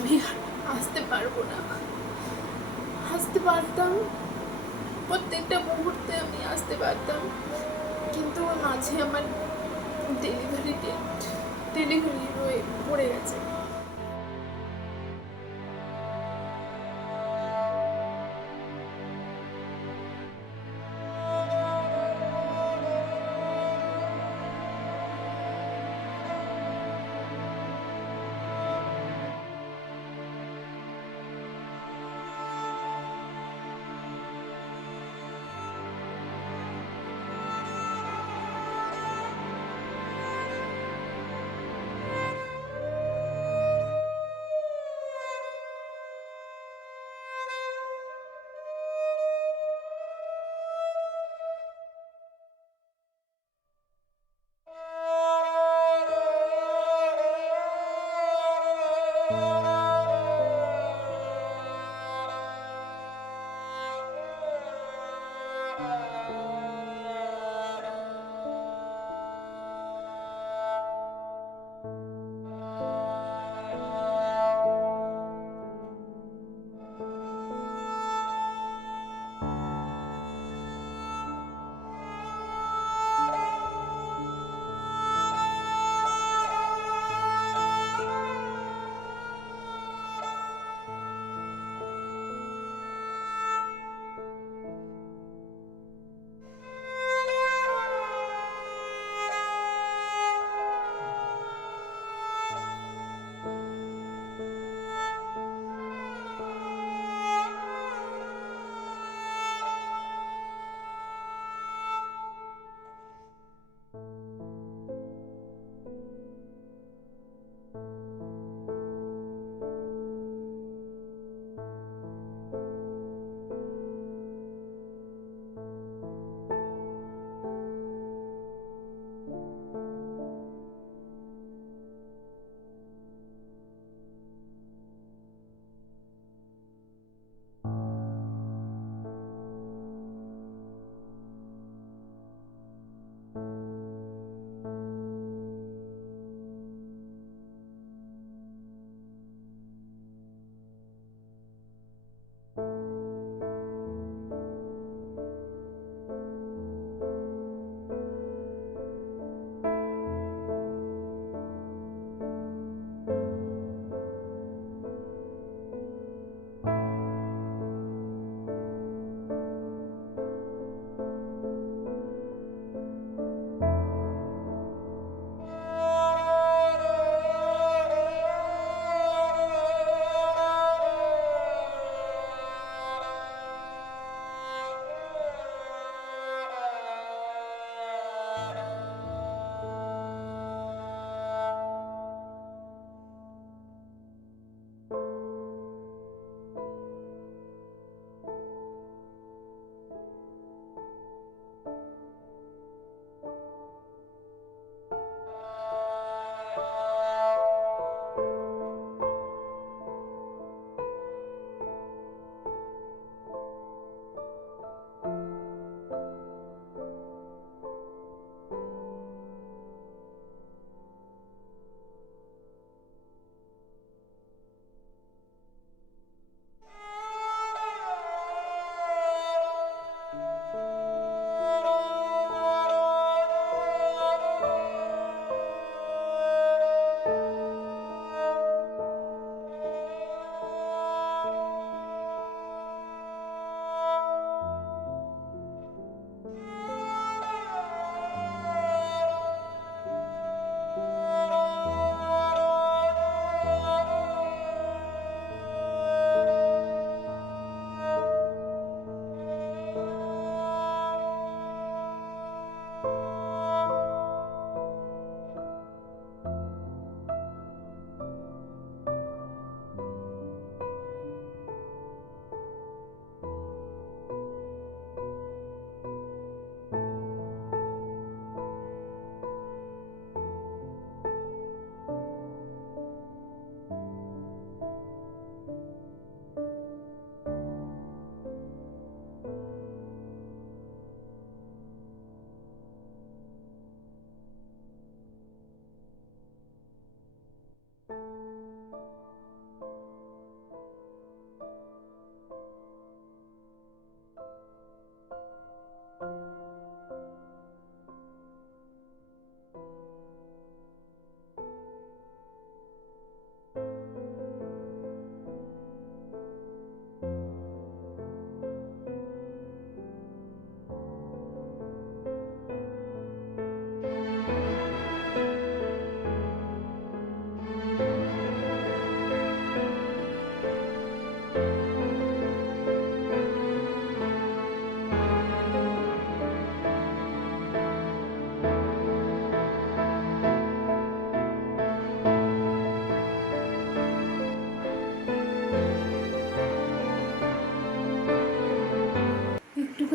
আমি আর আসতে পারবো না। আসতে পারতাম, প্রত্যেকটা মুহূর্তে আমি আসতে পারতাম, কিন্তু ওর মাঝে আমার ডেলিভারি রয়ে পড়ে গেছে।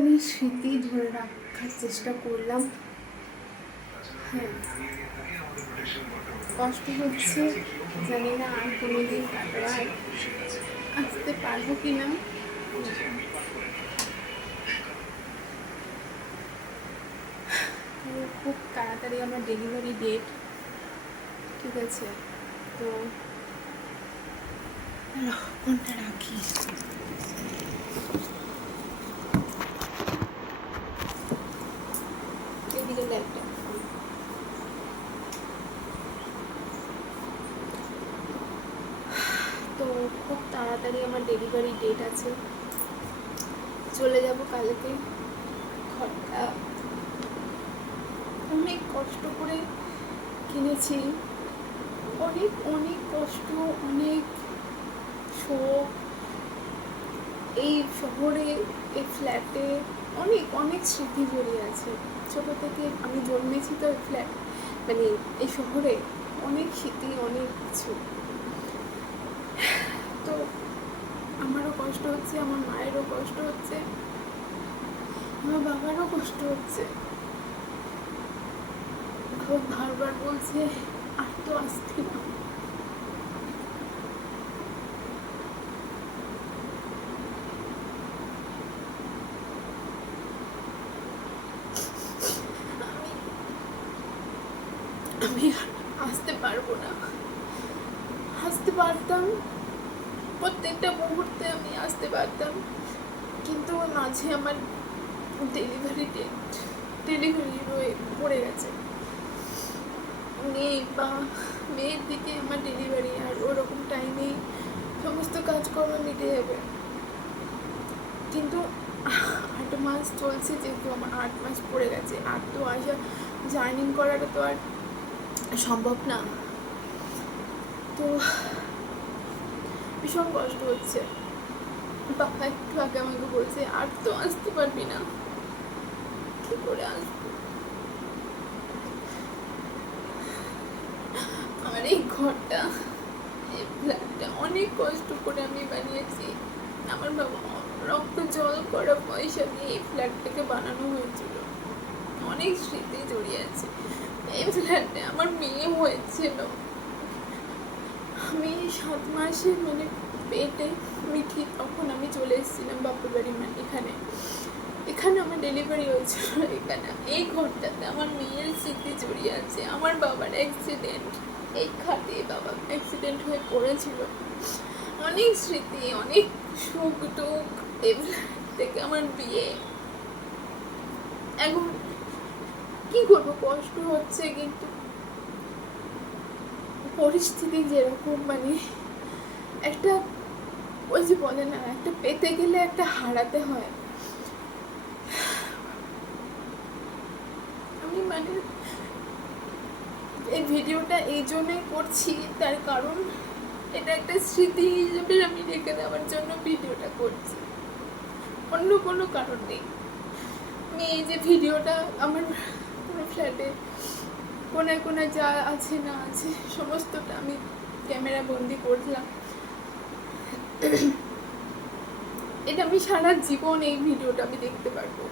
একটুখানি স্মৃতি ধরে রাখার চেষ্টা করলাম। হ্যাঁ, কষ্ট হচ্ছে, জানি না আর কোনোদিন কাটোয়ায় আসতে পারবো কি না। খুব তাড়াতাড়ি আমার ডেলিভারি ডেট, ঠিক আছে? তো ফোনটা রাখি। এদিকে ল্যাপটপ। তো খুব তাড়াতাড়ি আমার ডেলিভারি ডেট আছে, চলে যাব কালকে। ঘরটা অনেক কষ্ট করে কিনেছি, অনেক অনেক কষ্ট, অনেক শোক। এই শহরে, এই ফ্ল্যাটে অনেক অনেক স্মৃতি জড়িয়ে আছে। ছোটো থেকে আমি জন্মেছি তো ফ্ল্যাট, মানে এই শহরে অনেক স্মৃতি, অনেক কিছু। তো আমারও কষ্ট হচ্ছে, আমার মায়েরও কষ্ট হচ্ছে, আমার বাবারও কষ্ট হচ্ছে। বারবার বলছে আর তো আসতে না। আমি আসতে পারবো না। আসতে পারতাম, প্রত্যেকটা মুহূর্তে আমি আসতে পারতাম, কিন্তু ওর মাঝে আমার ডেলিভারি পড়ে গেছে। মেয়ের দিকে আমার ডেলিভারি, আর ওরকম টাইমেই সমস্ত কাজকর্ম মিটে যাবে। কিন্তু 8 মাস চলছে, যেহেতু আমার 8 মাস পড়ে গেছে, আর তো আসা জার্নিং করাটা তো আর সম্ভব না। তো ভীষণ কষ্ট হচ্ছে। বাবা একটু আগে আমাকে বলছে আর তো আসতে পারবি না, কি করে আসবো? আমার এই ঘরটা, এই ফ্ল্যাটটা অনেক কষ্ট করে আমি বানিয়েছি। আমার বাবা রক্ত জল করা পয়সা দিয়ে এই ফ্ল্যাটটাকে বানানো হয়েছিল। অনেক স্মৃতি জড়িয়ে আছে এই ফ্ল্যাটে। আমার মেয়ে হয়েছিল, আমি 7 মাসে মানে পেটে মিঠি, তখন আমি চলে এসেছিলাম বাপের বাড়ি, মানে এখানে আমার ডেলিভারি হয়েছিল। এখানে এই ঘরটাতে আমার মেয়ের স্মৃতি জড়িয়ে আছে। আমার বাবার অ্যাক্সিডেন্ট, এই খাটে বাবা অ্যাক্সিডেন্ট হয়ে পড়েছিল। অনেক স্মৃতি, অনেক সুখ দুঃখ, এগুলো থেকে আমার বিয়ে। এখন কি করবো, কষ্ট হচ্ছে, কিন্তু পরিস্থিতি যেরকম, মানে একটা ওই যে বলে না, একটা পেতে গেলে একটা হারাতে হয়। আমি মানে এই ভিডিওটা এই জন্যই করছি, তার কারণ এটা একটা স্মৃতি হিসেবে আমি রেখে দেওয়ার জন্য ভিডিওটা করছি, অন্য কোনো কারণ নেই। আমি এই যে ভিডিওটা আমার পুরো ফ্ল্যাটে কোনায় কোনায় যা আছে না আছে সমস্তটা আমি ক্যামেরা বন্দি করলাম। এটা আমি সারা জীবন এই ভিডিওটা আমি দেখতে পারবো,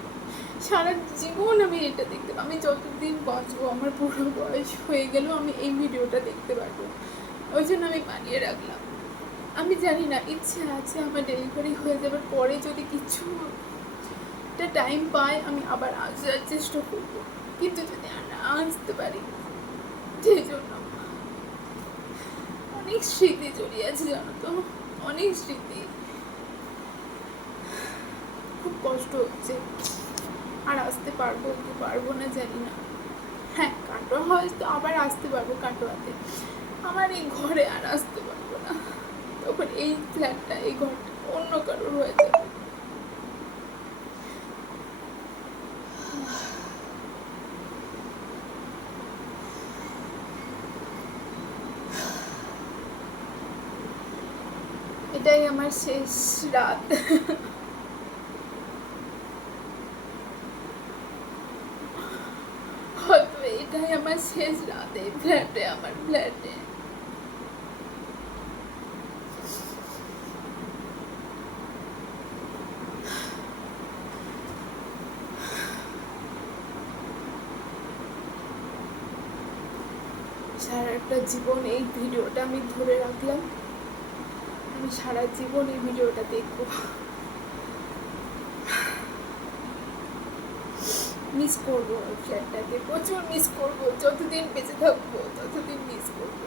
সারা জীবন আমি এটা দেখতে পাবো। আমি যতদিন বাঁচবো, আমার পুরো বয়স হয়ে গেলেও আমি এই ভিডিওটা দেখতে পারবো, ওই জন্য আমি বানিয়ে রাখলাম। আমি জানি না, ইচ্ছে আছে আমার ডেলিভারি হয়ে যাবার পরে যদি কিছু একটা টাইম পাই আমি আবার আসার চেষ্টা করবো, কিন্তু যদি আর না আসতে পারি, সেই জন্য অনেক স্মৃতি জড়িয়ে আছে, জানো তো, অনেক স্মৃতি। খুব কষ্ট হচ্ছে, আর আসতে পারবো কি পারবো না জানি না। হ্যাঁ, কাটোয়া হয়তো আবার আসতে পারবো, কাটোয়াতে আমার এই ঘরে আর আসতে পারবো না। তখন এই ফ্ল্যাটটা, এই ঘরটা অন্য কারোর হয়ে যাবে। এটাই আমার শেষ রাত। হয়তো এটাই আমার শেষ রাত এই ফ্ল্যাটে, আমার ফ্ল্যাটে। সারাটা জীবন এই ভিডিওটা আমি ধরে রাখলাম, আমি সারা জীবন এই ভিডিওটা দেখবো। মিস করবো ফ্ল্যাটটাকে, প্রচুর মিস করবো, যতদিন বেঁচে থাকবো ততদিন মিস করবো।